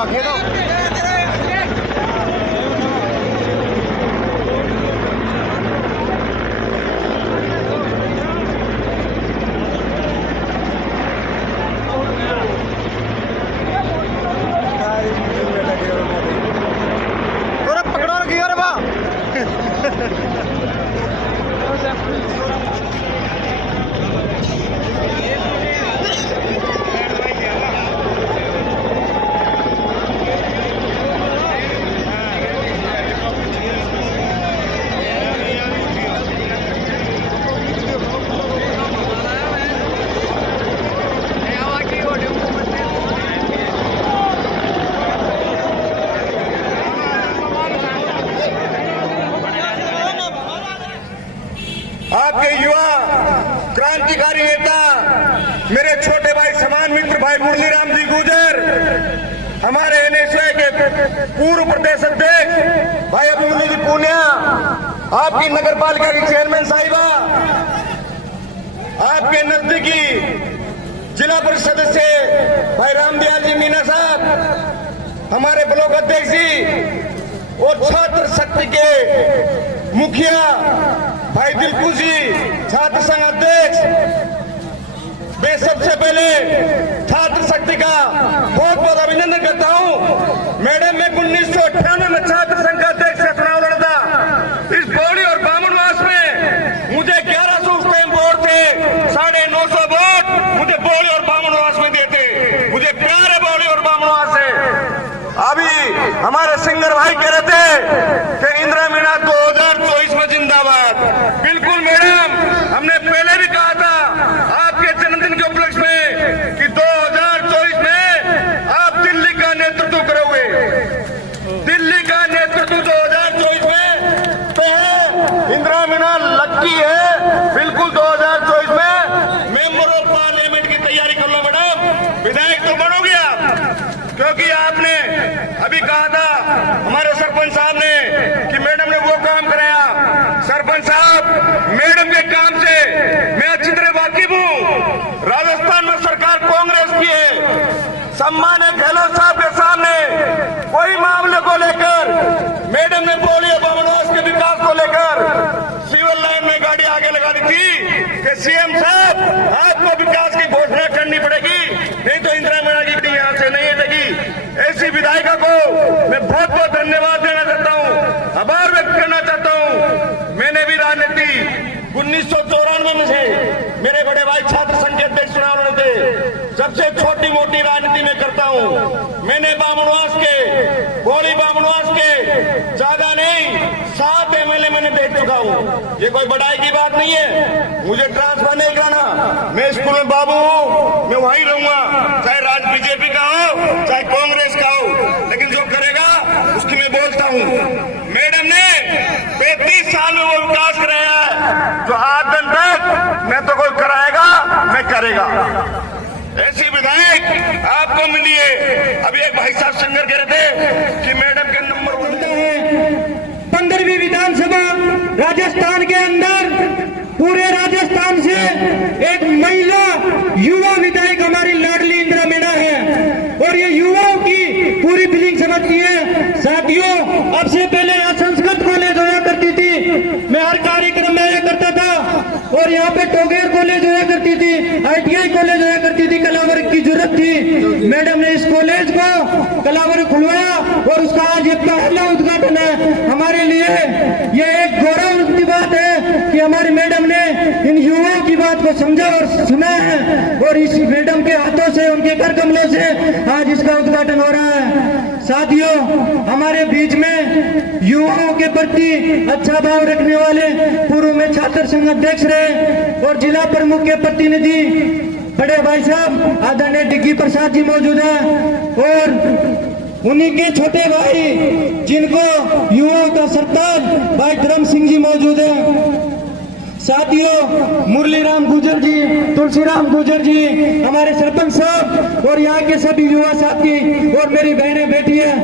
भागे तो पकड़ो रखी अरे वाह आपके युवा क्रांतिकारी नेता मेरे छोटे भाई समान मित्र भाई मुरली राम जी गुर्जर, हमारे एनएसए के पूर्व प्रदेश अध्यक्ष भाई अभिमन्यु जी पूनिया, आपकी नगर पालिका की चेयरमैन साहिबा, आपके नजदीकी जिला परिषद सदस्य भाई रामदयाल जी मीना साहब, हमारे ब्लॉक अध्यक्ष जी और छात्र शक्ति के मुखिया भाई दिलकुश जी, छात्र संघ अध्यक्ष, मैं सबसे पहले छात्र शक्ति का बहुत बहुत अभिनंदन करता हूं। मैडम, मैं 1998 में छात्र संघ का अध्यक्ष का चुनाव लड़ा था। इस बौड़ी और बामनवास में मुझे 1100 उस टाइम वोट थे, 950 वोट मुझे बौड़ी और बामनवास में देते। मुझे प्यार है बौड़ी और बामनवास से। अभी हमारे सिंगर भाई कह रहे थे कि इंदिरा मीणा 2024 में जिंदाबाद। बिल्कुल मैडम, हमने पहले भी कहा था आपके जन्मदिन के उपलक्ष्य में कि 2024 में आप दिल्ली का नेतृत्व करोगे। दिल्ली का नेतृत्व 2024 में तो है, इंदिरा मीणा लक्की है। बिल्कुल 2024 में मेंबर ऑफ पार्लियामेंट की तैयारी कर लो मैडम, विधायक तो बनोगे आप, क्योंकि आपने अभी कहा था हमारे सरपंच साहब ने कि मैडम ने वो काम कराया। सरपंच साहब, मैडम के काम से मैं अच्छी तरह वाकिफ हूँ। राजस्थान में सरकार कांग्रेस की है। सम्मान्य गहलोत साहब के सामने कोई मामले को लेकर मैडम ने बोली बामनवास के विकास को लेकर सिविल लाइन में गाड़ी आगे लगा दी थी कि सीएम साहब आपको विकास की घोषणा करनी पड़ेगी, नहीं तो इंदिरा मीणा की यहां से नहीं हटेगी। ऐसी विधायिका को मैं बहुत बहुत धन्यवाद देना चाहता हूं, आभार व्यक्त करना चाहता हूं। मैंने भी राजनीति 1994 में से मेरे बड़े भाई छात्र संघ के अध्यक्ष चुनाव लड़े थे, सबसे छोटी मोटी राजनीति में करता हूं। मैंने बामनवास के, बौड़ी बामनवास के ज्यादा नहीं 7 एमएलए मैंने देख चुका हूं। ये कोई बड़ाई की बात नहीं है। मुझे ट्रांसफर नहीं कराना, मैं स्कूल में बाबू हूं, मैं वहीं रहूंगा, चाहे राज बीजेपी का हो चाहे कांग्रेस का हो, लेकिन जो करेगा उसकी मैं बोलता हूं। मैडम ने 35 साल में वो विकास कराया है जो आज दिन तक मैं तो कोई कराएगा मैं करेगा। ऐसी विधायक आपको मिली है। अभी एक भाई साहब सिंगर कह रहे थे कि मैडम के नंबर 15वीं विधानसभा राजस्थान के अंदर पूरे राजस्थान से एक महिला युवा विधायक हमारी लाडली इंदिरा मीणा है, और ये युवाओं की पूरी फीलिंग समझती है। साथियों, अब से पहले यहाँ संस्कृत कॉलेज होया करती थी, मैं हर कार्यक्रम में आया करता था, और यहाँ पे टोगेर कॉलेज होया करती थी, ITI कॉलेज होया करती थी। कला वर्ग की जरूरत थी, मैडम ने इस कॉलेज को कला वर्ग खुलवाया और उसका आज ये पहला उद्घाटन है। हमारे लिए ये एक गौरव की बात है कि हमारी मैडम ने इन युवाओं की बात को समझा और सुना है, और इस मैडम के हाथों से, उनके कर कमलों से आज इसका उद्घाटन हो रहा है। साथियों, हमारे बीच में युवाओं के प्रति अच्छा भाव रखने वाले पूर्व में छात्र संघ अध्यक्ष रहे और जिला प्रमुख के प्रतिनिधि बड़े भाई साहब आदरणीय डिग्गी प्रसाद जी मौजूद हैं, और उन्हीं के छोटे भाई जिनको युवाओं का सरताज भाई धर्म सिंह जी मौजूद हैं। साथियों, मुरली राम गुर्जर जी, तुलसीराम गुर्जर जी, हमारे सरपंच साहब और यहाँ के सभी युवा साथी और मेरी बहनें बेटी है,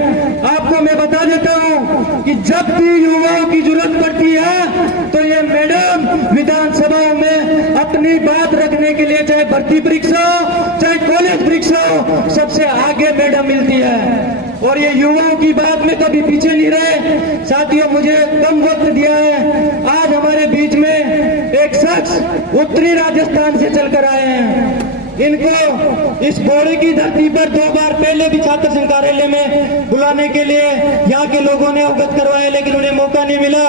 आपको मैं बता देता हूँ कि जब भी युवाओं की जरूरत पड़ती है तो ये मैडम विधानसभा में अपनी बात रखने के लिए, चाहे भर्ती परीक्षा हो चाहे कॉलेज ओलंपिक्स हो सबसे आगे मेडल मिलती है। और ये युवाओं की बात में कभी पीछे नहीं रहे। साथियों, मुझे कम वक्त दिया है। आज हमारे बीच में एक शख्स उत्तरी राजस्थान से चलकर आए हैं। इनको इस घोड़े की धरती पर 2 बार पहले भी छात्र संघ कार्यालय में बुलाने के लिए यहाँ के लोगों ने अवगत करवाया, लेकिन उन्हें मौका नहीं मिला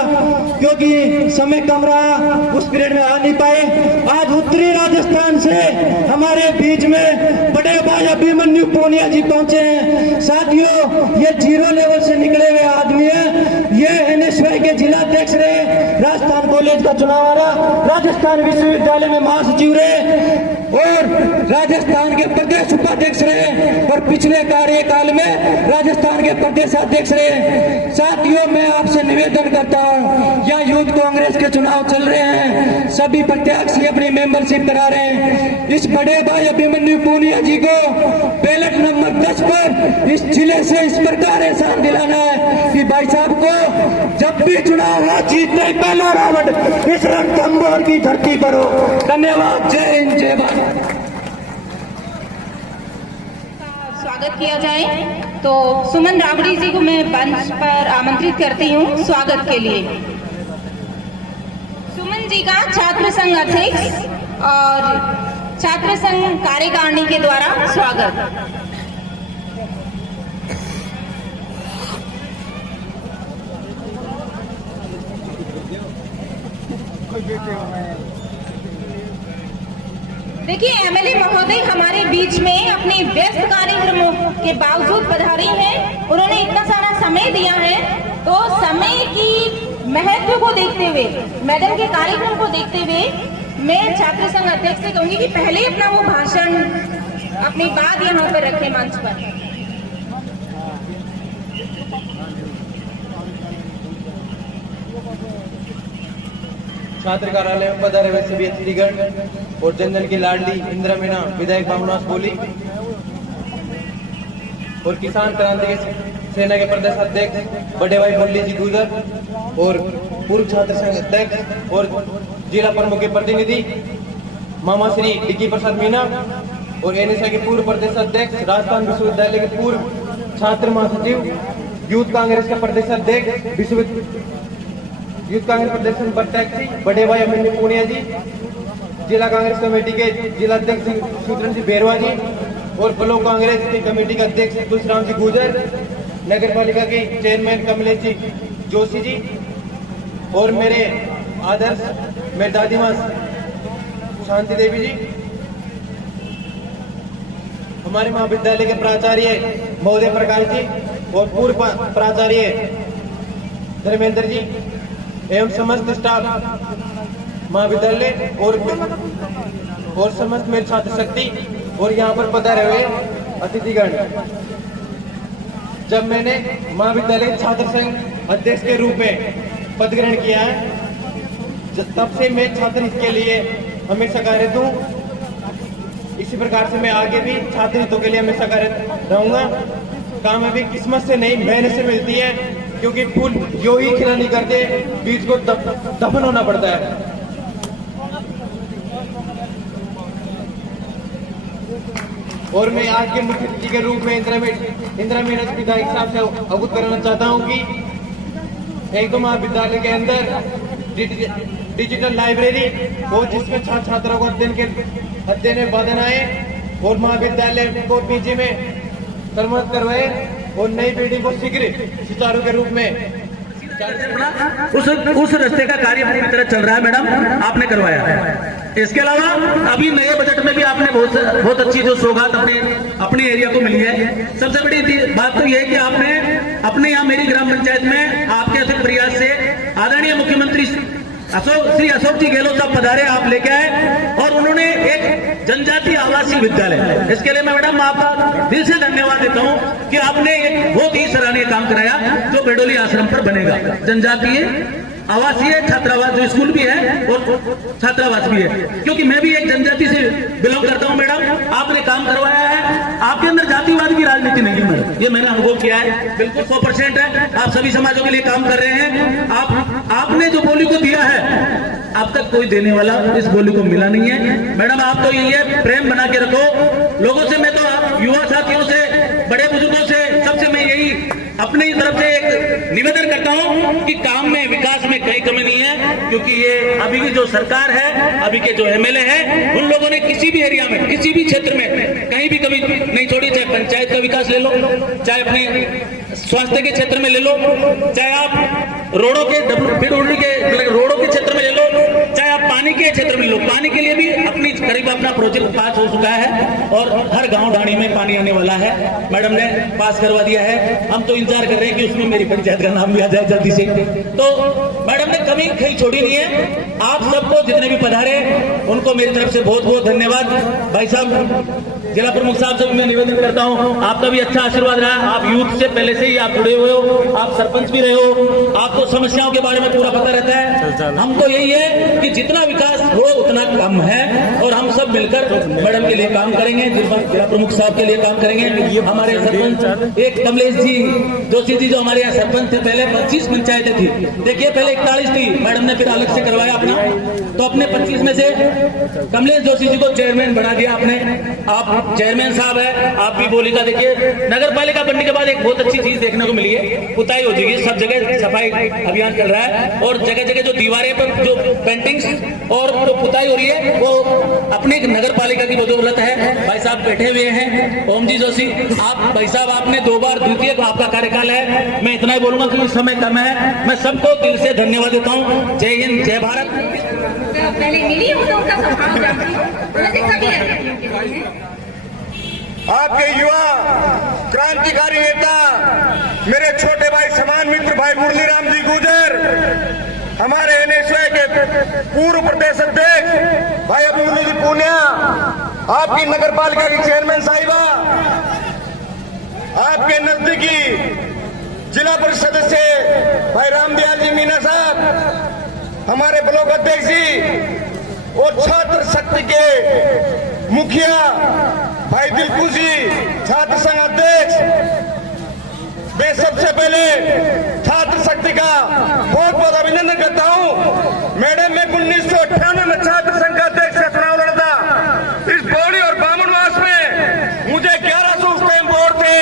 क्योंकि समय कम रहा, उस पीरियड में आ नहीं पाए। आज उत्तरी राजस्थान से हमारे बीच में बड़े भाई अभिमन्यु पूनिया जी पहुंचे हैं। साथियों, ये 0 लेवल से निकले हुए आदमी हैं। ये NSY के जिला अध्यक्ष रहे, राजस्थान कॉलेज का चुनाव आ रहा, राजस्थान विश्वविद्यालय में महासचिव रहे और राजस्थान के प्रदेश उपाध्यक्ष रहे और पिछले कार्यकाल में राजस्थान के प्रदेश अध्यक्ष रहे। साथियों, मैं आपसे निवेदन करता हूं, यहाँ यूथ कांग्रेस के चुनाव चल रहे हैं, सभी प्रत्याशी अपनी मेंबरशिप करा रहे हैं। इस बड़े भाई अभिमन्यु पूनिया जी को बैलेट नंबर 10 पर इस जिले से इस प्रकार एहसान दिलाना है कि भाई साहब को जब भी चुनाव हो, जीतने ही पहला रावण इस रणथंभौर की धरती पर हो। धन्यवाद। जय हिंद, जय भारत। स्वागत किया जाए तो सुमन राबड़ी जी को मैं मंच पर आमंत्रित करती हूँ स्वागत के लिए। सुमन जी का छात्र संघ अध्यक्ष और छात्र संघ कार्यकारिणी के द्वारा स्वागत। देखिए, MLA महोदय हमारे बीच में अपने व्यस्त कार्यक्रमों के बावजूद पधारी हैं। उन्होंने इतना सारा समय दिया है, तो समय की महत्व को देखते हुए, मैडम के कार्यक्रम को देखते हुए मैं छात्र संघ अध्यक्ष से कहूंगी कि पहले अपना वो भाषण, अपनी बात यहाँ पर रखें मंच पर। छात्र कार्यालय में पधारे हुए सभी अतिथिगण और जन जन की लाडली इंदिरा मीना विधायक भावनास बोली और किसान क्रांति सेना के प्रदेश अध्यक्ष बड़े भाई मुरली जी गुजर और पूर्व छात्र संघ अध्यक्ष और जिला प्रमुख के प्रतिनिधि मामा श्री डिकी प्रसाद मीना और NSY के पूर्व प्रदेश अध्यक्ष, राजस्थान विश्वविद्यालय के पूर्व छात्र महासचिव, यूथ कांग्रेस का प्रदेश अध्यक्ष, यूथ कांग्रेस प्रदेश प्रत्याशी बड़े भाई अभिमन्यु पूनिया जी, जिला कांग्रेस कमेटी के जिला अध्यक्ष सुदर्शन जी बेरवा जी और ब्लॉक कांग्रेस की कमेटी के अध्यक्ष तुलसीराम जी गुजर, नगर पालिका के चेयरमैन कमलेश जी जोशी जी और मेरे आदर्श मेरे दादी माँ शांति देवी जी, हमारे महाविद्यालय के प्राचार्य महोदय प्रकाश जी और पूर्व प्राचार्य धर्मेंद्र जी एवं समस्त स्टाफ महाविद्यालय और समस्त मेरे छात्र शक्ति और यहाँ पर पधारे हुए अतिथिगण। जब मैंने महाविद्यालय छात्र संघ अध्यक्ष के रूप में पद ग्रहण किया है, तब से मैं छात्र हित के लिए हमेशा कार्यरत हूँ। इसी प्रकार से मैं आगे भी छात्र हितों के लिए हमेशा कार्यरत रहूंगा। कामयाबी किस्मत से नहीं, मेहनत से मिलती है, क्योंकि फूल यो ही खिला नहीं करते, बीज को दफन होना पड़ता है। और मैं आज के मुख्य अतिथि के रूप में इंदिरा मीना विधायक साहब से अवगत कराना चाहता हूं कि एक तो महाविद्यालय के अंदर डिजिटल लाइब्रेरी और जिसमें छात्र छात्राओं को अध्ययन में बाधन आए और महाविद्यालय को पीजी में कर्मरत करवाए और नई बिल्डिंग को शीघ्र सुचारू के रूप में उस रास्ते का कार्य पूरी तरह चल रहा है। मैडम, आपने करवाया है। इसके अलावा अभी नए बजट में भी आपने बहुत अच्छी जो सौगात अपने एरिया को मिली है। सबसे बड़ी बात तो यह है कि आपने अपने यहाँ मेरी ग्राम पंचायत में आपके अथक प्रयास से आदरणीय मुख्यमंत्री श्री अशोक जी गहलोत साहब पधारे, आप लेके आए और उन्होंने एक जनजातीय आवासीय विद्यालय, इसके लिए मैं मैडम आपका दिल से धन्यवाद देता हूं कि आपने एक बहुत ही सराहनीय काम कराया जो बेडोली आश्रम पर बनेगा। जनजातीय आवासीय छात्रावास जो स्कूल भी है और छात्रावास भी है, क्योंकि मैं भी एक जनजाति से बिलोंग करता हूं। मैडम, आपने काम करवाया है, आपके अंदर जातिवाद की राजनीति नहीं है मैडम, ये मैंने अनुभव किया है, बिल्कुल 100% है। आप सभी समाजों के लिए काम कर रहे हैं। आपने जो बोली को दिया है, अब तक कोई देने वाला इस बोली को मिला नहीं है। मैडम, आप तो ये प्रेम बना के रखो लोगों से। मैं तो अपनी तरफ से एक निवेदन करता हूं कि काम में, विकास में कहीं कमी नहीं है, क्योंकि ये अभी की जो सरकार है, अभी के जो एमएलए हैं, उन लोगों ने किसी भी एरिया में, किसी भी क्षेत्र में कहीं भी कमी नहीं छोड़ी। चाहे पंचायत का विकास ले लो, चाहे अपने स्वास्थ्य के क्षेत्र में ले लो, चाहे आप रोडों के रोडों के क्षेत्र में ले लो, चाहे आप पानी के क्षेत्र में ले लो। पानी के लिए भी अपनी करीब अपना प्रोजेक्ट पास हो चुका है और हर गांव ढाणी में पानी आने वाला है। मैडम ने पास करवा दिया है। हम तो इंतजार कर रहे हैं कि उसमें मेरी पंचायत का नाम भी आ जाए जल्दी से। तो मैडम ने कमी कहीं छोड़ी नहीं है। आप सबको जितने भी पधारे उनको मेरी तरफ से बहुत बहुत धन्यवाद। भाई साहब, जिला प्रमुख साहब से मैं निवेदन करता हूं, आपका भी अच्छा आशीर्वाद रहा। आप यूथ से पहले से ही आप जुड़े हुए हो, आप सरपंच भी रहे हो, आपको समस्याओं के बारे में पूरा पता रहता है। हमको यही है कि जितना विकास हो उतना कम है और हम सब मिलकर मैडम के लिए काम करेंगे, जिला प्रमुख साहब के लिए काम करेंगे। हमारे सरपंच एक कमलेश जी जोशी जी जो हमारे यहाँ सरपंच थे, पहले 25 पंचायतें थी। देखिए पहले 41 थी, मैडम ने फिर अलग से करवाया अपना, तो अपने 25 में से कमलेश जोशी जी को चेयरमैन बना दिया आपने। आप चेयरमैन साहब है, आप भी बोलिका। देखिए नगर पालिका बनने के बाद एक बहुत अच्छी चीज देखने को मिली है, पुताई हो जाएगी, सब जगह सफाई अभियान चल रहा है और जगह जगह जो दीवारें पर जो पेंटिंग्स और जो पुताई हो रही है वो अपने नगर पालिका की बदौलत है। भाई साहब बैठे हुए हैं, ओम जी जोशी, आप भाई साहब आपने 2 बार द्वितीय आपका कार्यकाल है। मैं इतना ही बोलूंगा क्योंकि समय कम है। मैं सबको दिल से धन्यवाद देता हूँ। जय हिंद, जय भारत। पहले मिली हूँ तो उनका स्वभाव जानती हूँ। आपके युवा क्रांतिकारी नेता, मेरे छोटे भाई समान मित्र भाई मुरली राम जी गुजर, हमारे एनएसए के पूर्व प्रदेश अध्यक्ष भाई अभिमन्यु जी पूनिया, आपकी नगर पालिका की चेयरमैन साहिबा, आपके नजदीकी जिला परिषद सदस्य भाई रामदयाल जी मीना साहब, हमारे ब्लॉक अध्यक्ष जी और छात्र शक्ति के मुखिया भाई दिलकुश जी, छात्र संघ अध्यक्ष, मैं सबसे पहले छात्र शक्ति का बहुत बहुत अभिनंदन करता हूं। मैडम, मैं 1998 में छात्र संघ का अध्यक्ष का चुनाव लड़ा था। इस बौड़ी और बामनवास में मुझे 1100 उस टाइम वोट थे,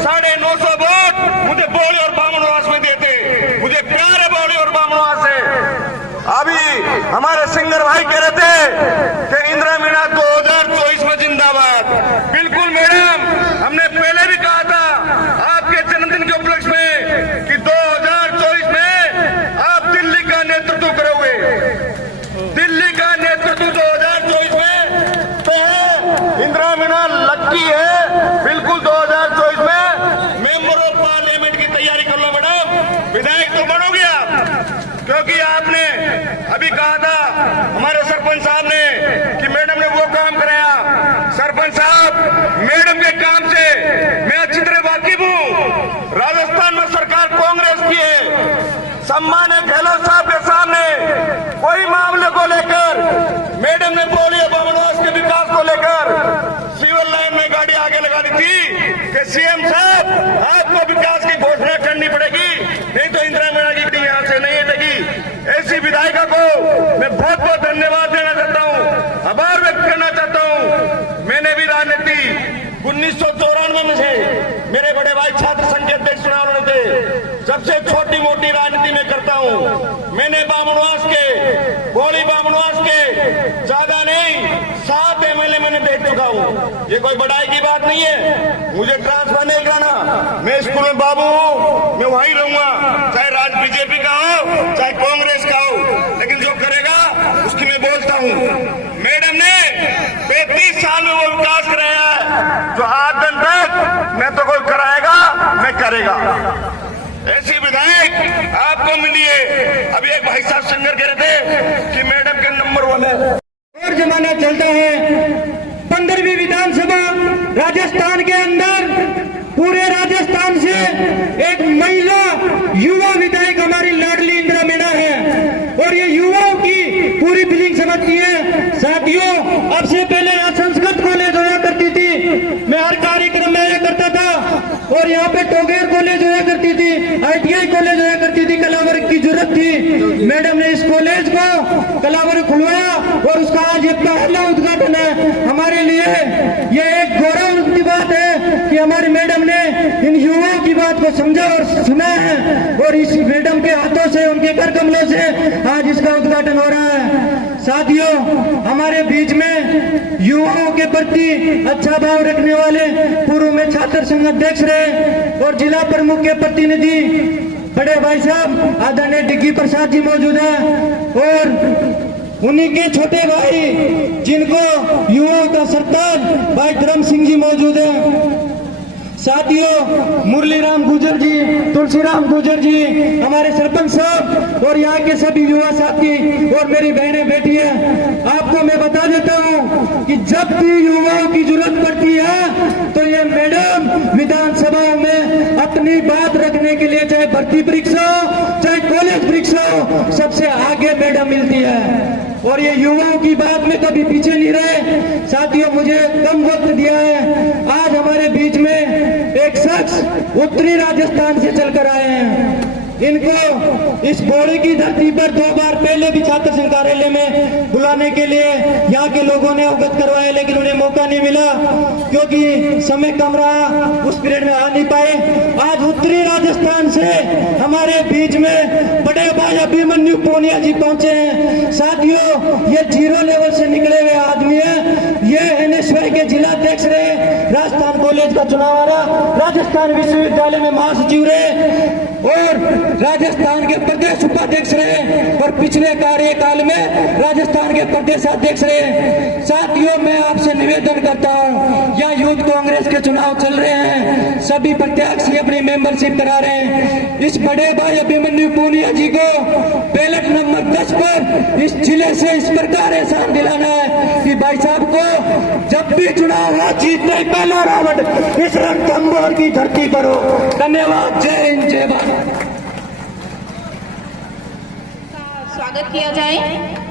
950 वोट मुझे बौड़ी और बामनवास में देते। मुझे प्यार है बौड़ी और बामनवास से। अभी हमारे सिंगर भाई कह रहे थे कि इंदिरा मीणा 2024 में जिंदाबाद। बिल्कुल मैडम, हमने पहले भी कहा था आपके जन्मदिन के उपलक्ष्य में कि 2024 में आप दिल्ली का नेतृत्व करोगे। दिल्ली का नेतृत्व 2024 में तो है, इंदिरा मीणा लक्की है। बिल्कुल 2024 में मेंबर ऑफ पार्लियामेंट की तैयारी कर लो मैडम, विधायक तो बनोगे आप। क्योंकि आपने अभी कहा था हमारे सरपंच साहब ने कि मैडम ने वो काम कराया। सरपंच साहब, मैडम के काम से मैं अच्छी तरह वाकिफ हूँ। राजस्थान में सरकार कांग्रेस की है। सम्मान्य गहलोत साहब के सामने कोई मामले को लेकर मैडम ने बौड़ी और बामनवास के विकास को लेकर सिविल लाइन में गाड़ी आगे लगा दी थी कि सीएम साहब आपको विकास की घोषणा करनी पड़ेगी, नहीं तो इंदिरा मीणा की गाड़ी यहां से नहीं हटेगी। ऐसी विधायिका को मैं बहुत बहुत धन्यवाद देना चाहता हूं, आभार व्यक्त करना चाहता हूं। मैंने भी राजनीति 1994 में से मेरे बड़े भाई छात्र संघ के अध्यक्ष चुनाव लड़े थे। जब से छोटी मोटी राजनीति में करता हूं। मैंने बामनवास के, बौड़ी बामनवास के ज्यादा नहीं 7 एमएलए मैंने देख चुका हूं। ये कोई बड़ाई की बात नहीं है। मुझे ट्रांसफर नहीं कराना। मैं स्कूल में बाबू हूं, मैं वहीं रहूंगा, चाहे राज बीजेपी का हो चाहे कांग्रेस का हो, लेकिन जो करेगा उसकी मैं बोलता हूं। मैडम ने 35 साल में वो विकास कराया है जो आज दिन तक मैं तो कोई कराएगा मैं करेगा। ऐसी विधायक आपको मिली है। अभी एक भाई साहब सिंगर कह रहे थे कि मैडम के नंबर 1 है। और जमाना चलता है। 15वीं विधानसभा राजस्थान के अंदर पूरे राजस्थान से एक महिला युवा विधायक हमारी लाडली इंदिरा मीणा है और ये युवाओं की पूरी फीलिंग समझती है। साथियों, अब से पहले यहाँ संस्कृत कॉलेज होया करती थी, मैं हर कार्यक्रम में आया करता था और यहाँ पे टोगेर कॉलेज होया करती थी, ITI कॉलेज होया करती थी। कलावर्ग की जरूरत थी, मैडम ने इस कॉलेज को कलावर्ग खुलवाया और उसका आज ये पहला उद्घाटन है। हमारे लिए ये एक गौरव की बात है कि हमारी मैडम ने इन युवाओं की बात को समझा और सुना है, और इस मैडम के हाथों से, उनके कर कमलों से आज इसका उद्घाटन हो रहा है। साथियों, हमारे बीच में युवाओं के प्रति अच्छा भाव रखने वाले पूर्व में छात्र संघ अध्यक्ष रहे और जिला प्रमुख के प्रतिनिधि बड़े भाई साहब आदरणीय डिग्गी प्रसाद जी मौजूद हैं, और उन्हीं के छोटे भाई जिनको युवाओं का सरताज भाई धर्म सिंह जी मौजूद हैं। साथियों, मुरलीराम गुजर जी, तुलसीराम गुजर जी, हमारे सरपंच साहब और यहाँ के सभी युवा साथी और मेरी बहनें बेटी है, आपको मैं बता देता हूँ कि जब भी युवाओं की जरूरत पड़ती है तो ये मैडम विधानसभा में अपनी बात रखने के लिए, चाहे भर्ती परीक्षा हो चाहे कॉलेज परीक्षा हो, सबसे आगे मैडम मिलती है और ये युवाओं की बात में कभी पीछे नहीं रहे। साथियों, मुझे कम वक्त दिया है, आज हमारे बीच में एक शख्स उत्तरी राजस्थान से चलकर आए हैं। इनको इस पौड़ी की धरती पर 2 बार पहले भी छात्र संघ कार्यालय में बुलाने के लिए यहाँ के लोगों ने अवगत करवाया, लेकिन उन्हें मौका नहीं मिला क्योंकि समय कम रहा, उस पीरियड में आ नहीं पाए। आज उत्तरी राजस्थान से हमारे बीच में बड़े भाई अभिमन्यु पूनिया जी पहुंचे हैं। साथियों, ये 0 लेवल से निकले हुए आदमी है, ये NSY के जिला अध्यक्ष रहे, राजस्थान कॉलेज का चुनाव आ रहा, राजस्थान विश्वविद्यालय में महासचिव रहे और राजस्थान के प्रदेश उपाध्यक्ष रहे और पिछले कार्यकाल में राजस्थान के प्रदेश अध्यक्ष रहे। साथियों, मैं आपसे निवेदन करता हूं, यहाँ यूथ कांग्रेस के चुनाव चल रहे हैं, सभी प्रत्याशी अपनी मेंबरशिप करा रहे हैं। इस बड़े भाई अभिमन्यु पूनिया जी को बैलेट नंबर 10 पर इस जिले से इस प्रकार एहसान दिलाना है कि भाई साहब को जब भी चुनाव हो, जीतने पहला रावण इस रणथंभौर की धरती पर हो। धन्यवाद। जय हिंद, जय भारत। स्वागत किया जाए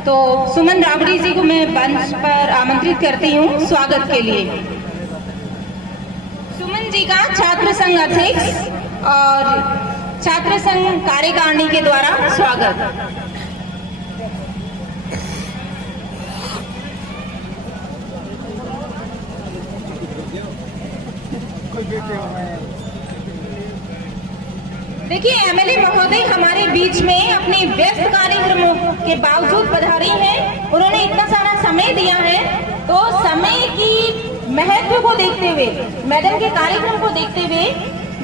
तो सुमन राबड़ी जी को मैं मंच पर आमंत्रित करती हूँ स्वागत के लिए। सुमन जी का छात्र संघ अध्यक्ष और छात्र संघ कार्यकारिणी के द्वारा स्वागत। देखिए, MLA महोदय हमारे बीच में अपने व्यस्त कार्यक्रमों के बावजूद पधारी हैं। उन्होंने इतना सारा समय दिया है, तो समय की महत्व को देखते हुए, मैडम के कार्यक्रम को देखते हुए,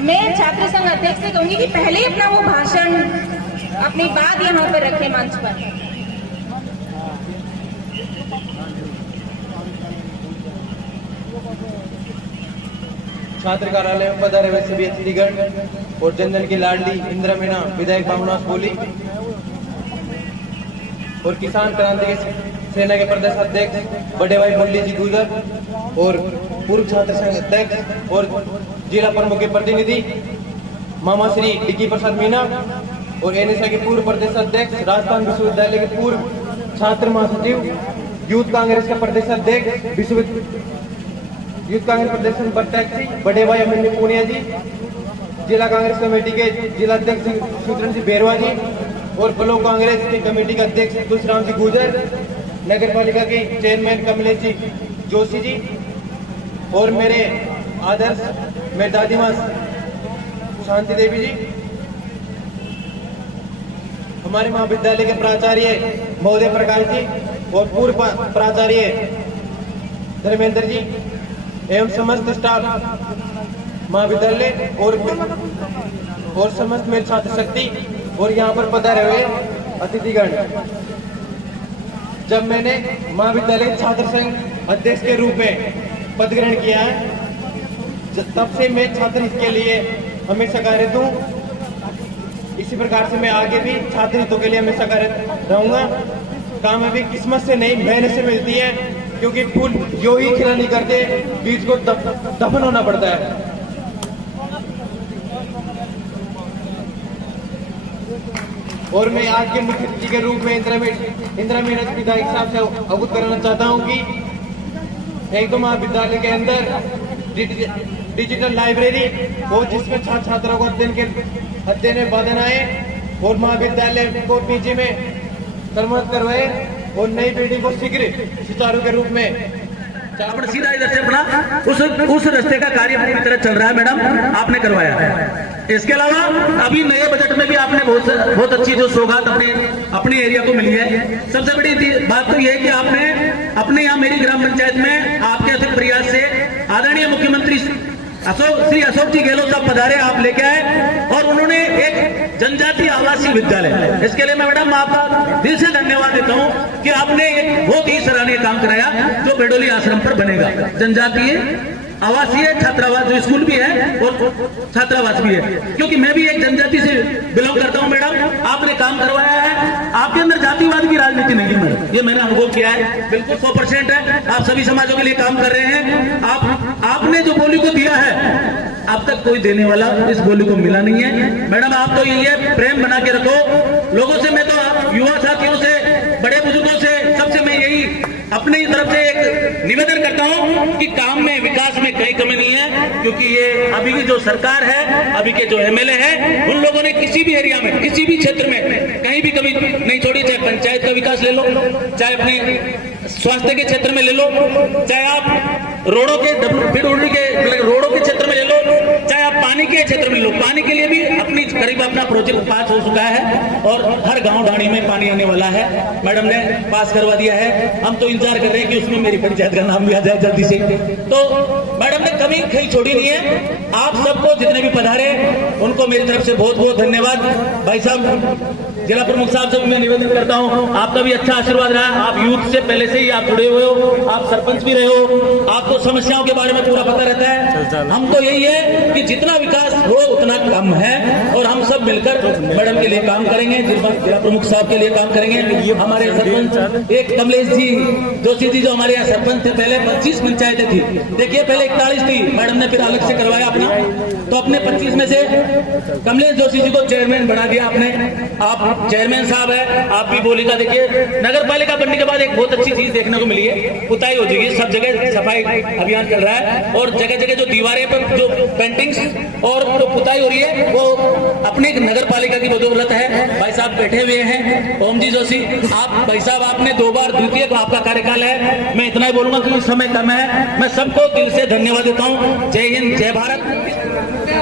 मैं छात्र संघ अध्यक्ष से कहूंगी कि पहले अपना वो भाषण, अपनी बात यहाँ पर रखें मंच पर। छात्र कार्यालय में पधारे हुए सभी अतिथिगण और जनजन की लाडली इंदिरा मीना विधायक बाबूनाथ बोली और किसान क्रांति सेना के प्रदेश अध्यक्ष बड़े भाई मुरली जी गुजर और पूर्व छात्र संघ अध्यक्ष और जिला प्रमुख के प्रतिनिधि मामा श्री डिग्गी प्रसाद मीना और NSY के पूर्व प्रदेश अध्यक्ष, राजस्थान विश्वविद्यालय के पूर्व छात्र महासचिव, यूथ कांग्रेस का प्रदेश अध्यक्ष, यूथ कांग्रेस प्रदेश प्रत्याशी बड़े भाई अभिमन्यु पूनिया जी, जिला कांग्रेस कमेटी के जिला अध्यक्ष सुदर्शन जी बेरवा जी और ब्लॉक कांग्रेस के कमेटी के अध्यक्ष तुलसीराम जी गुजर, नगर पालिका के चेयरमैन कमलेश जी जोशी जी और मेरे आदर्श मेरी दादी माँ शांति देवी जी, हमारे महाविद्यालय के प्राचार्य महोदय प्रकाश जी और पूर्व प्राचार्य धर्मेंद्र जी एवं समस्त स्टाफ महाविद्यालय और समस्त मेरे छात्र शक्ति और यहाँ पर पधारे हुए अतिथिगण। जब मैंने महाविद्यालय छात्र संघ अध्यक्ष के रूप में पद ग्रहण किया है, तब से मैं छात्र हित के लिए हमेशा कार्यरत हूँ। इसी प्रकार से मैं आगे भी छात्र हितों के लिए हमेशा कार्यरत रहूंगा। काम अभी किस्मत से नहीं, मेहनत से मिलती है, क्योंकि फूल यो ही खिला नहीं करते, बीज को दफन होना पड़ता है। और मैं आज के मुख्य अतिथि के रूप में इंदिरा मीना विधायक साहब से अवगत कराना चाहता हूं कि एक तो महाविद्यालय के अंदर डिजिटल लाइब्रेरी और जिसमें छात्र छात्राओं को अध्ययन में बाधन आए और महाविद्यालय को पीजी में कर्मरत करवाए और नई बिल्डिंग को शीघ्र सुचारू के रूप में अपना सीधा इधर से अपना उस रास्ते का कार्य पूरी तरह चल रहा है मैडम, आपने करवाया है। इसके अलावा अभी नए बजट में भी आपने बहुत अच्छी जो सौगात अपने एरिया को मिली है। सबसे बड़ी बात तो यह है कि आपने अपने यहाँ मेरी ग्राम पंचायत में आपके अथक प्रयास से आदरणीय मुख्यमंत्री श्री अशोक जी गहलोत साहब पधारे, आप लेके आए और उन्होंने एक जनजातीय आवासीय विद्यालय, इसके लिए मैं मैडम आपका दिल से धन्यवाद देता हूं कि आपने एक बहुत ही सराहनीय काम कराया जो बेडोली आश्रम पर बनेगा। जनजातीय आवासीय छात्रावास जो स्कूल भी है और छात्रावास भी है, क्योंकि मैं भी एक जनजाति से बिलोंग करता हूं मैडम। आपने काम करवाया है, आपके अंदर जातिवाद की राजनीति नहीं है मैडम, ये मैंने अनुभव किया है, बिल्कुल 100% है। आप सभी समाजों के लिए काम कर रहे हैं। आपने जो बोली को दिया है अब तक कोई देने वाला इस बोली को मिला नहीं है मैडम। आप तो यही है, प्रेम बना के रखो लोगों से। मैं तो युवा साथियों से, बड़े बुजुर्गों से, सबसे मैं यही अपनी तरफ से एक निवेदन करता हूं कि काम में, विकास में कहीं कमी नहीं है, क्योंकि ये अभी की जो सरकार है, अभी के जो एमएलए हैं, उन लोगों ने किसी भी एरिया में, किसी भी क्षेत्र में कहीं भी कमी नहीं छोड़ी। चाहे पंचायत का विकास ले लो, चाहे अपने स्वास्थ्य के क्षेत्र में ले लो, चाहे आप रोडों के रोडों के क्षेत्र में ले लो, चाहे आप पानी के क्षेत्र में लो। पानी के लिए भी करीब अपना प्रोजेक्ट पास हो चुका है और हर गांव ढाणी में पानी आने वाला है, मैडम ने पास करवा दिया है। हम तो इंतजार कर रहे हैं कि उसमें मेरी पंचायत का नाम भी आ जाए जल्दी से। तो मैडम ने कभी कहीं छोड़ी नहीं है। आप सबको जितने भी पधारे उनको मेरी तरफ से बहुत बहुत धन्यवाद। भाई साहब, जिला प्रमुख साहब से भी मैं निवेदन करता हूं, आपका भी अच्छा आशीर्वाद रहा। आप यूथ से पहले से ही आप जुड़े हुए हो, आप सरपंच भी रहे हो, आपको समस्याओं के बारे में पूरा पता रहता है। हम तो यही है कि जितना विकास हो उतना कम है और हम सब मिलकर मैडम के लिए काम करेंगे, जिला प्रमुख साहब के लिए काम करेंगे। हमारे सरपंच एक कमलेश जी जोशी जी जो हमारे यहाँ सरपंच थे, पहले 25 पंचायतें थी, देखिए पहले 41 थी, मैडम ने फिर अलग से करवाया अपना, तो अपने 25 में से कमलेश जोशी जी को चेयरमैन बना दिया आपने। आप चेयरमैन साहब है, आप भी बोली का देखिए। नगर पालिका बनने के बाद एक बहुत अच्छी चीज देखने को मिली है, पुताई हो जाएगी, सब जगह सफाई अभियान चल रहा है और जगह जगह जो दीवारें पर जो पेंटिंग्स और जो पुताई हो रही है वो अपनी नगर पालिका की बदौलत है। भाई साहब बैठे हुए हैं, ओम जी जोशी, आप भाई साहब आपने 2 बार द्वितीय आपका कार्यकाल है। मैं इतना ही बोलूंगा क्योंकि समय कम है। मैं सबको दिल से धन्यवाद देता हूँ। जय हिंद, जय भारत।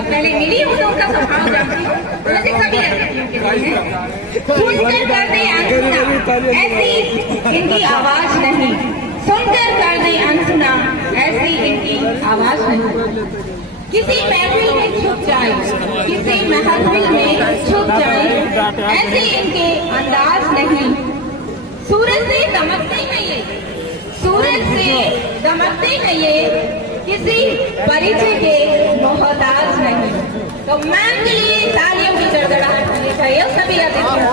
पहले मिली हूँ तो उनका स्वभाव जानती हूँ, वैसे सभी सुनकर कर दे अनसुना, ऐसी इनकी आवाज नहीं। सुनकर कर दे अनसुना, ऐसी इनकी आवाज नहीं। किसी महफिल में छुप जाए, किसी महफिल में छुप जाए, ऐसे इनके अंदाज नहीं। सूरज से दमकते हैं ये, सूरज से दमकते हैं ये, किसी परिचय के मोहताज नहीं। तो मैम के लिए तालियों की गड़गड़ाहट होनी चाहिए सभी अतिथियों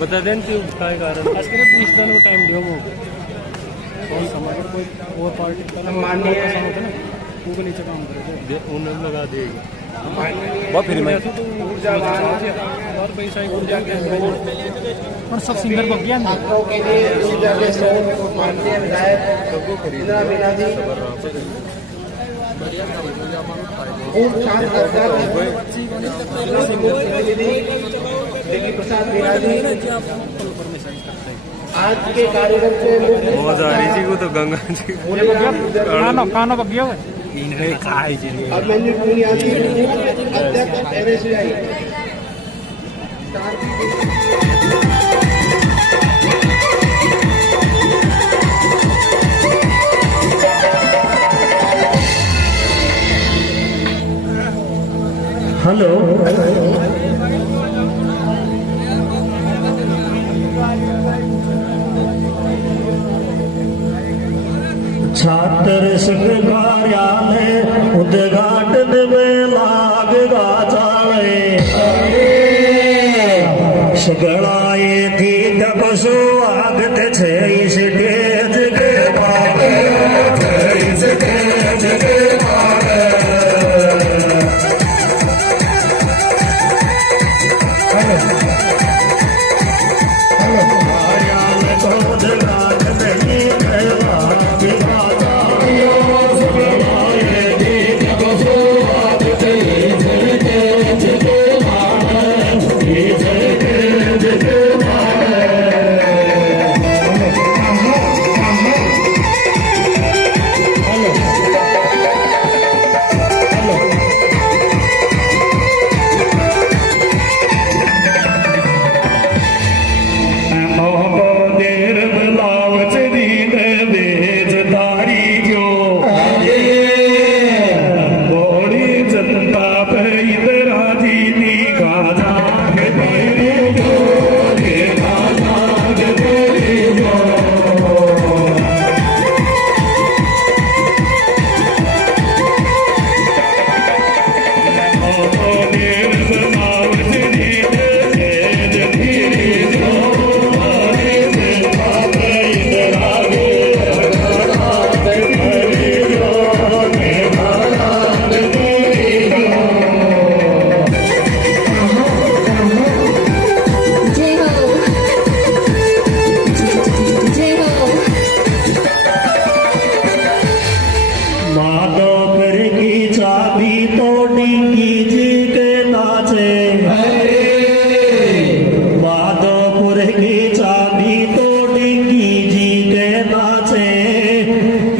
बता दें काय कारण असके 20 दिन को टाइम दियो वो कौन समाज कोई और पार्टी माननीय उनको नीचे काम करे उन्होंने लगा देगा बहुत फ्री में और पैसा ऊर्जा के और सब सिंगर बन गया छात्रों के लिए ऊर्जा के स्रोत माननीय विधायक इंदिरा मीना जी दिल्ली प्रसाद मीना जी आज के कार्यक्रम से जी को तो गंगा जी कानो बग गया अभिमन्यु पुनियादी अध्यक्ष NSCI हेलो छात्र संघ कार्यालय उद्घाटन में लागगा चाले सगड़ाए थी तब स्वागत छे इस स्टेज के बारे Thank you.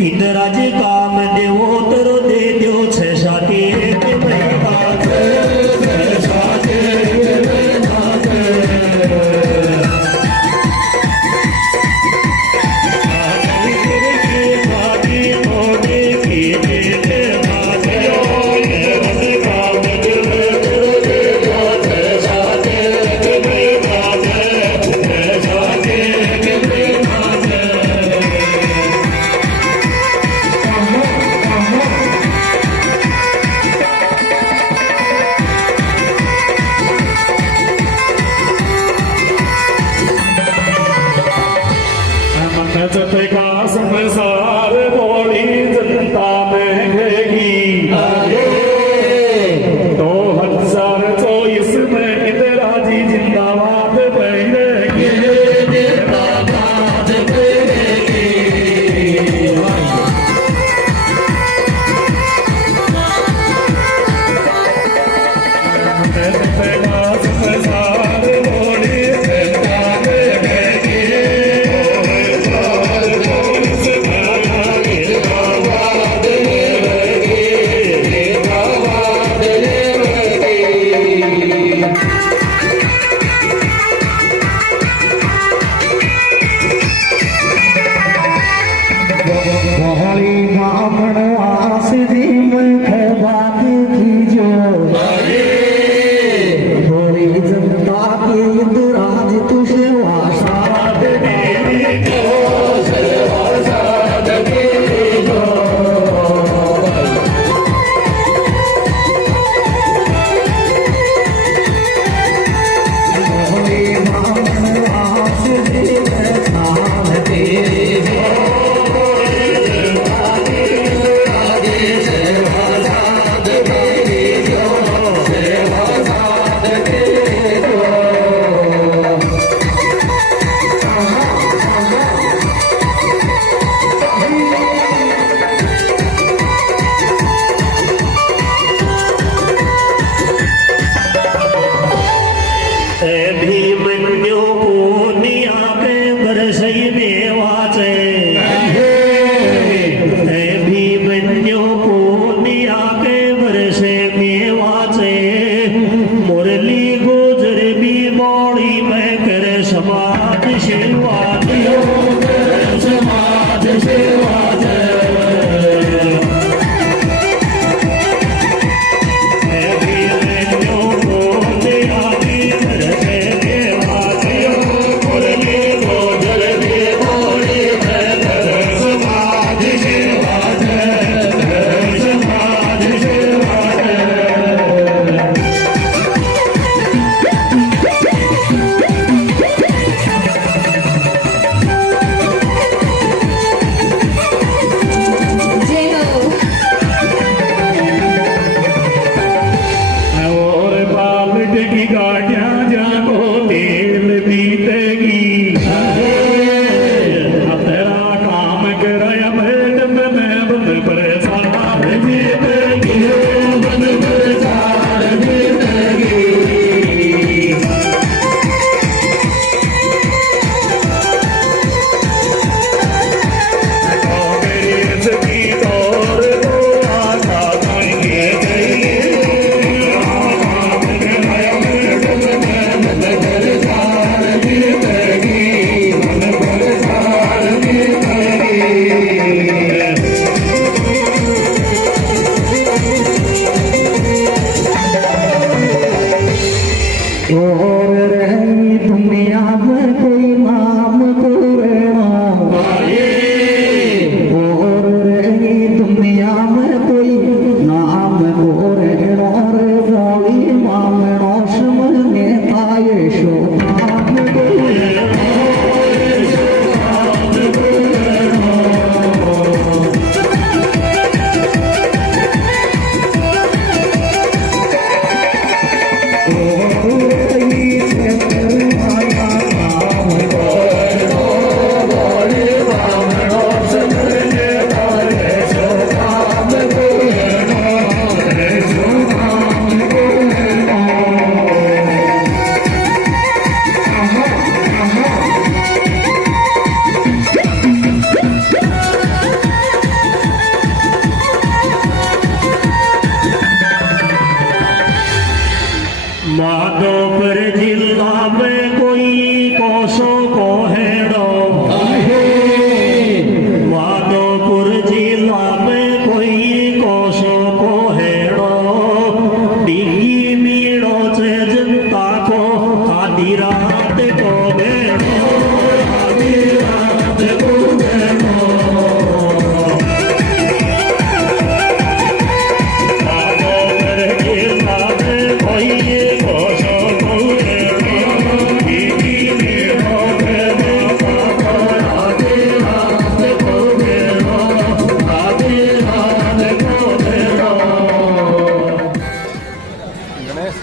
इंदिरा जी काम देवो तरो दे दो छह साथी का संसार बोली जनता महंगी 2024 में इंदिरा जी जिंदाबाद बनेगी जिंदाबाद बनेगी संसार बोली जनता महंगी लावे कोई कोसो को हेड़ो डिगी मीड़ो से जनता को आधी रात को बेड़ो आधी रात को बेड़ो आगो करके लावे कोई कोसो को हेड़ो डिगी मीड़ो से जनता को आधी रात को बेड़ो आधी रात को बेड़ो गणेश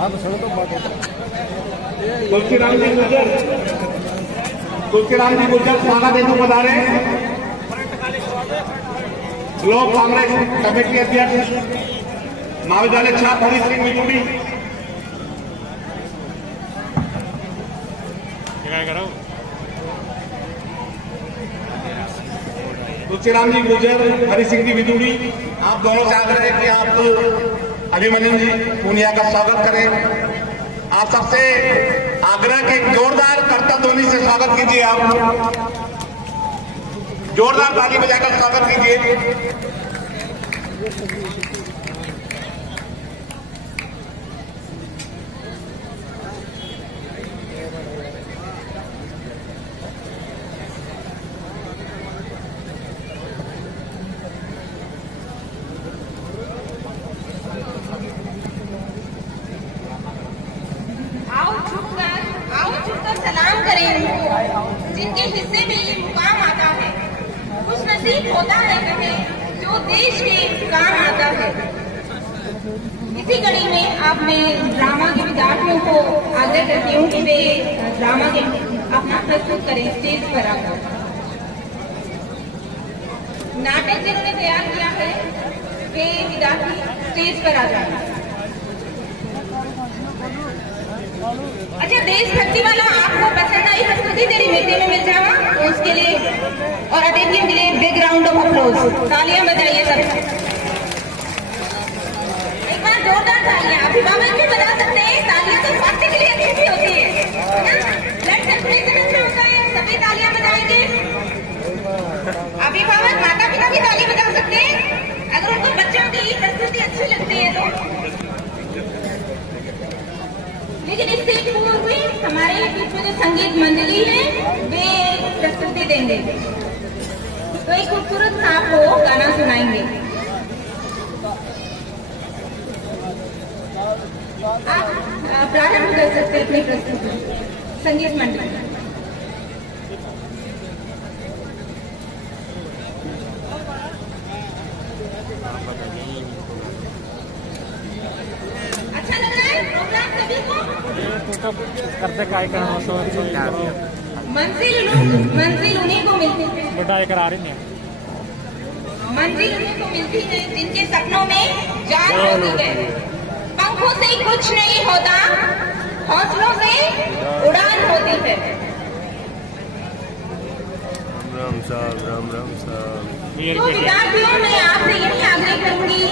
आप सड़क तो बात तुलसीराम जी गुर्जर स्वागत हेतु पधारे। ब्लॉक कांग्रेस कमेटी अध्यक्ष महाविद्यालय छात्र हरि सिंह मितुड़ी, तुलसीराम जी गुर्जर, हरि सिंह जी मितुड़ी, आप दोनों से आग्रह है कि आप अभिमन्यु जी पूनिया का स्वागत करें। आप सबसे आग्रह के जोरदार करता ध्वनि से स्वागत कीजिए। आप जोरदार ताली बजाकर स्वागत कीजिए। आओ झुककर सलाम करें उनको जिनके हिस्से में ये मुकाम आता है। खुश नसीब होता है कहे जो देश के काम आता है। इसी कड़ी में आप मैं ड्रामा के विद्यार्थियों को आग्रह करती हूँ कि वे ड्रामा के अपना प्रस्तुत करें स्टेज पर आकर। नाटक जिन्होंने तैयार किया है वे विद्यार्थी स्टेज पर आ जाए। अच्छा, देशभक्ति वाला आपको पसंद आई प्रस्तुति तेरी मिट्टी में मिल जावा, तो उसके लिए और अतिथियों के लिए बिग राउंड ऑफ अप्लॉज, तालियां बजाइए सब। एक बार जोरदार तालियां। अभिभावक भी बजा सकते हैं, तालियां तो स्वास्थ्य के लिए अच्छी भी होती है ना, ब्लड सर्कुलेशन अच्छा होता है, सभी तालियां बजाएंगे। अभिभावक माता पिता भी ताली बजा सकते हैं अगर उनको बच्चों की प्रस्तुति अच्छी लगती है तो। लेकिन इससे पूर्व में हमारे बीच में जो संगीत मंडली है वे प्रस्तुति देंगे, तो एक खूबसूरत सा आपको गाना सुनाएंगे। आप प्रारंभ कर सकते हैं अपनी प्रस्तुति संगीत मंडली। अच्छा लग रहा है प्रोग्राम सभी को? करते काय मंजिल उन्हीं को मिलती है, बटाई करा रही है। मंजिल उन्हीं को मिलती है जिनके सपनों में जान होती है। पंखों से कुछ नहीं होता, हौसलों से उड़ान होती है। राम राम साहब, राम राम साहब। तो विद्यार्थियों, मैं आपसे यही आग्रह करूंगी